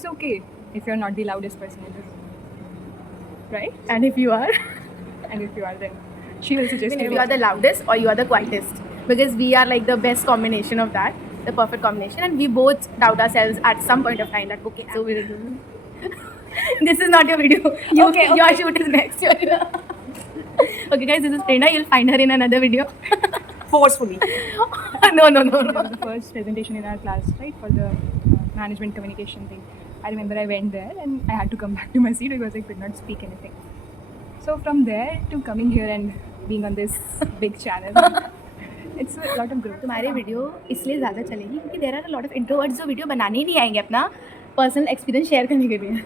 it's okay if you're not the loudest person in the room, right? And if you are, And if you are, then she will suggest if you. you are the loudest or you are the quietest, because we are like the best combination of that, the perfect combination, and we both doubt ourselves at some point of time that okay, so we'll do. This is not your video. Okay. Your shoot is next. Okay, guys, this is Prerna. You'll find her in another video. Forcefully. No. There was the first presentation in our class, right, for the management communication thing. I remember I went there and I had to come back to my seat because I could not speak anything. So from there to coming here and being on this big channel, it's a lot of growth. तुम्हारे video इसलिए ज़्यादा चलेगी क्योंकि there are a lot of introverts जो video बनाने ही नहीं आएंगे अपना पर्सनल एक्सपीरियंस शेयर करने के लिए.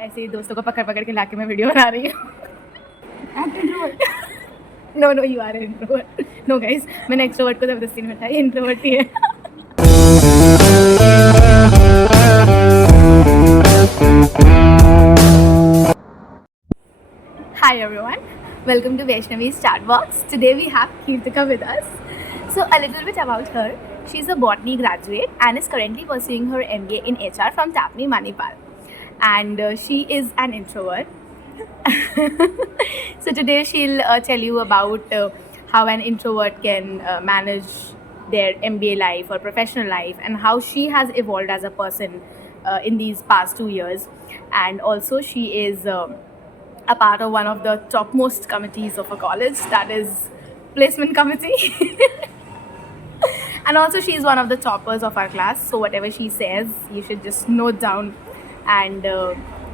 ऐसे ही दोस्तों को पकड़ पकड़ के लाके मैं वीडियो बना रही हूँ. Act introvert. No you are introvert. No guys, मैंने एक्सट्रोवर्ट को ज़बरदस्ती में बताया, इंट्रोवर्ट ही है. Hi everyone, welcome to Vaishnavi's chat box. Today we have Kirtika with us. So a little bit about her. She's a botany graduate and is currently pursuing her MBA in HR from Tapni Manipal. And she is an introvert. So today she'll tell you about how an introvert can manage their MBA life or professional life and how she has evolved as a person in these past 2 years. And also she is a part of one of the topmost committees of a college, that is placement committee. And also she is one of the toppers of our class, so whatever she says you should just note down, and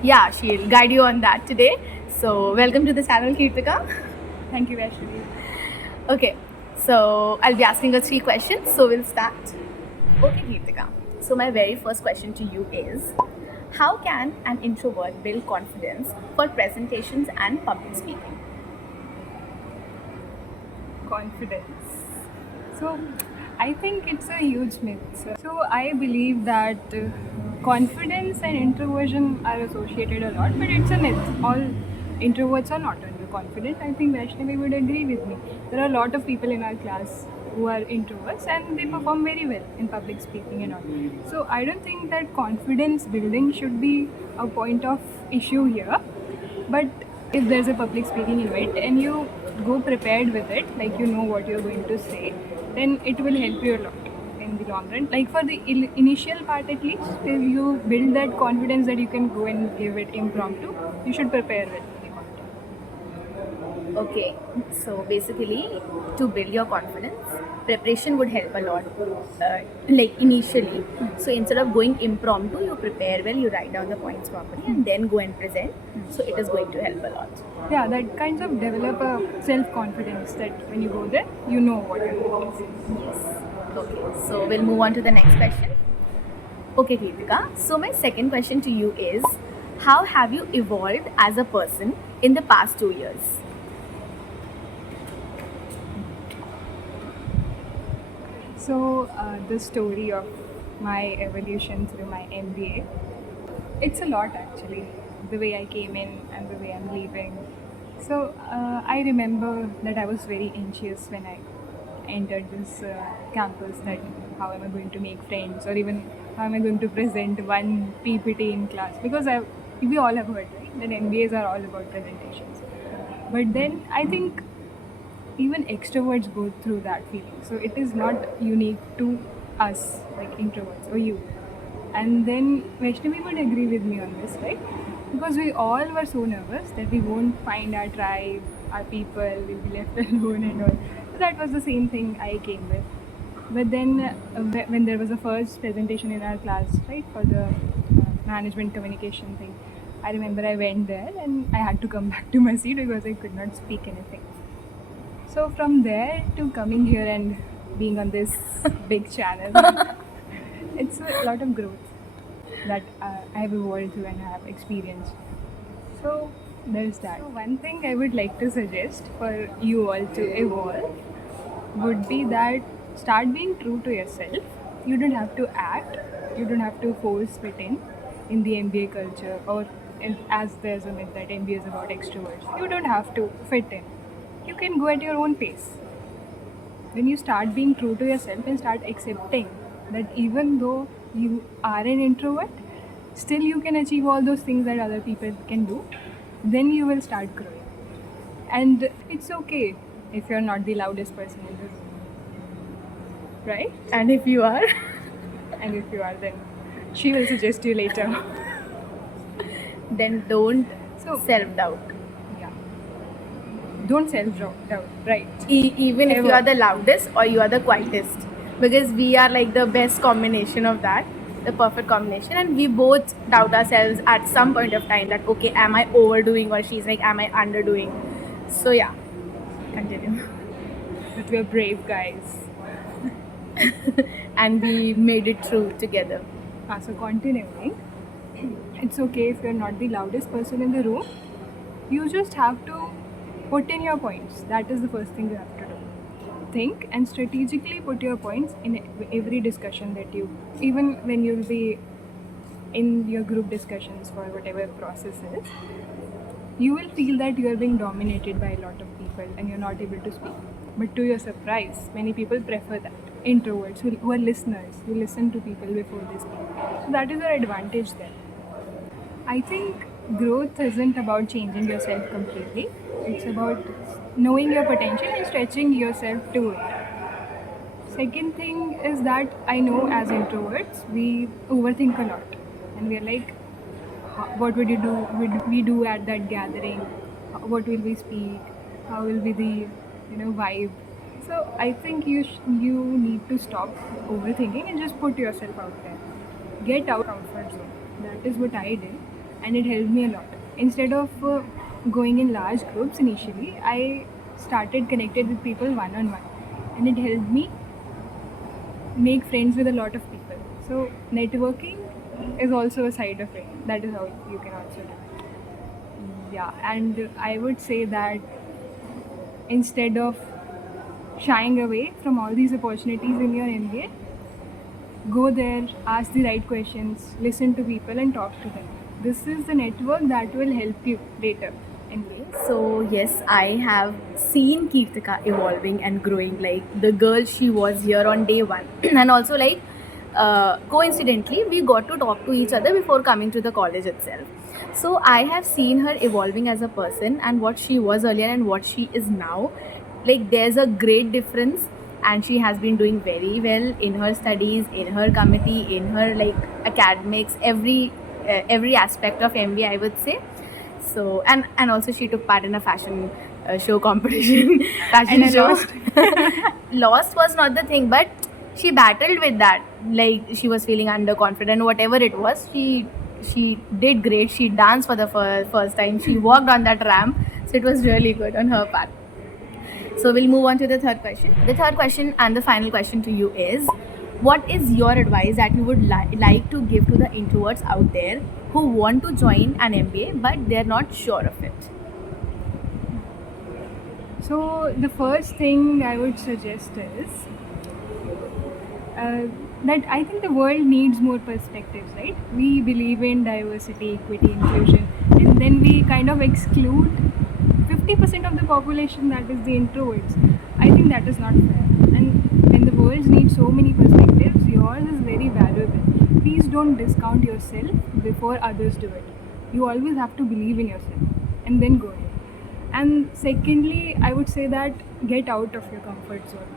yeah, she'll guide you on that today. So welcome to the channel, Kirtika. Thank you, Vaishnavi. Okay, so I'll be asking her 3 questions, so we'll start. Okay, Kirtika, so my very first question to you is, how can an introvert build confidence for presentations and public speaking? Confidence. So I think it's a huge myth. So I believe that confidence and introversion are associated a lot, but it's a myth. All introverts are not only confident. I think Vaishnavi would agree with me. There are a lot of people in our class who are introverts and they perform very well in public speaking and all. So I don't think that confidence building should be a point of issue here. But if there's a public speaking event and you go prepared with it, like you know what you're going to say, then it will help you a lot in the long run. Like for the initial part at least, if you build that confidence that you can go and give it impromptu, you should prepare it. Okay, so basically to build your confidence, preparation would help a lot, like initially. So instead of going impromptu, you prepare well, you write down the points properly and then go and present. So it is going to help a lot. Yeah, that kinds of develop a self-confidence that when you go there, you know what you're going to say. Yes. Okay, so we'll move on to the next question. Okay, Kirtika, so my second question to you is, how have you evolved as a person in the past 2 years? So the story of my evolution through my MBA, it's a lot actually. The way I came in and the way I'm leaving. So I remember that I was very anxious when I entered this campus, that how am I going to make friends, or even how am I going to present one PPT in class, because we all have heard, right, that MBAs are all about presentations. But then I think even extroverts go through that feeling, so it is not unique to us like introverts or you. And then Vaishnavi would agree with me on this, right? Because we all were so nervous that we won't find our tribe, our people, we'll be left alone and all. So that was the same thing I came with. But then when there was a first presentation in our class, right, for the management communication thing, I remember I went there and I had to come back to my seat because I could not speak anything. So from there to coming here and being on this big channel, it's a lot of growth that I have evolved through and I have experienced. So there's that. So one thing I would like to suggest for you all to evolve would be that start being true to yourself. You don't have to act, you don't have to force fit in the MBA culture, or as there's a myth that MBA is about extroverts. You don't have to fit in. You can go at your own pace. When you start being true to yourself and start accepting that even though you are an introvert, still you can achieve all those things that other people can do, then you will start growing. And it's okay if you're not the loudest person in the room, right? And if you are, And if you are, then she will suggest you later. then don't So, self-doubt. yeah. Don't self-doubt, right? Even if you Ever. are the loudest or you are the quietest, because we are like the best combination of that, the perfect combination, and we both doubt ourselves at some point of time that okay, am I overdoing, or she's like, am I underdoing? So yeah, continue. But we're brave guys. And we made it through together. So continuing, it's okay if you're not the loudest person in the room. You just have to put in your points. That is the first thing you have to do. Think and strategically put your points in every discussion that you, even when you'll be in your group discussions for whatever process is, you will feel that you are being dominated by a lot of people and you're not able to speak. But to your surprise, many people prefer that. Introverts who are listeners, who listen to people before they speak. So that is your advantage there. I think growth isn't about changing yourself completely. It's about knowing your potential and stretching yourself to it. Second thing is that I know as introverts, we overthink a lot. And we're like, what would you do? Would we do at that gathering? What will we speak? How will be the vibe? So I think you need to stop overthinking and just put yourself out there. Get out of comfort zone. That is what I did, and it helped me a lot. Instead of going in large groups initially, I started connected with people one on one, and it helped me make friends with a lot of people. So networking is also a side of it. That is how you can also do it. Yeah, and I would say that instead of shying away from all these opportunities in your MBA, go there, ask the right questions, listen to people and talk to them. This is the network that will help you later in life. So yes, I have seen Kirtika evolving and growing, like the girl she was here on day one. And also like coincidentally we got to talk to each other before coming to the college itself. So I have seen her evolving as a person, and what she was earlier and what she is now, like there's a great difference. And she has been doing very well in her studies, in her committee, in her like academics, every aspect of MBA, I would say. So and also she took part in a fashion show competition. Fashion And I show. lost. Lost was not the thing, but she battled with that. Like she was feeling underconfident, whatever it was. She did great. She danced for the first time. She walked on that ramp. So it was really good on her part. So we'll move on to the third question. The third question and the final question to you is, what is your advice that you would like to give to the introverts out there who want to join an MBA but they're not sure of it? So the first thing I would suggest is that I think the world needs more perspectives, right? We believe in diversity, equity, inclusion, and then we kind of exclude 50% of the population, that is the introverts. I think that is not fair. And when the world needs so many perspectives, yours is very valuable. Please don't discount yourself before others do it. You always have to believe in yourself and then go ahead. And secondly, I would say that get out of your comfort zone.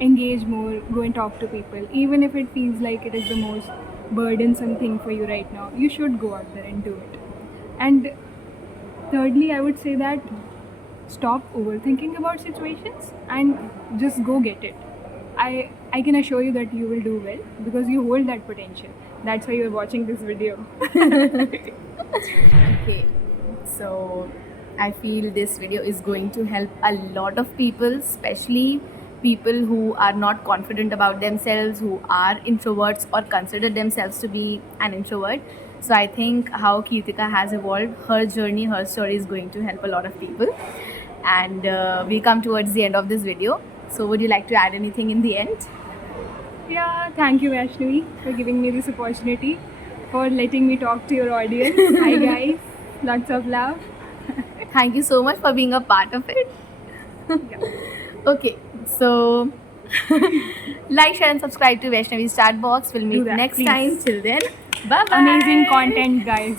Engage more, go and talk to people. Even if it feels like it is the most burdensome thing for you right now, you should go out there and do it. And thirdly, I would say that stop overthinking about situations and just go get it. I can assure you that you will do well because you hold that potential. That's why you're watching this video. Okay, so I feel this video is going to help a lot of people, especially people who are not confident about themselves, who are introverts or consider themselves to be an introvert. So I think how Kirtika has evolved, her journey, her story is going to help a lot of people. And we come towards the end of this video. So would you like to add anything in the end? Yeah, thank you Vaishnavi for giving me this opportunity, for letting me talk to your audience. Hi guys, lots of love. Thank you so much for being a part of it. Yeah. Okay, so like, share and subscribe to Vaishnavi's chat box. We'll meet Do that, next please. time. Till then, Bye-bye. Amazing content, guys.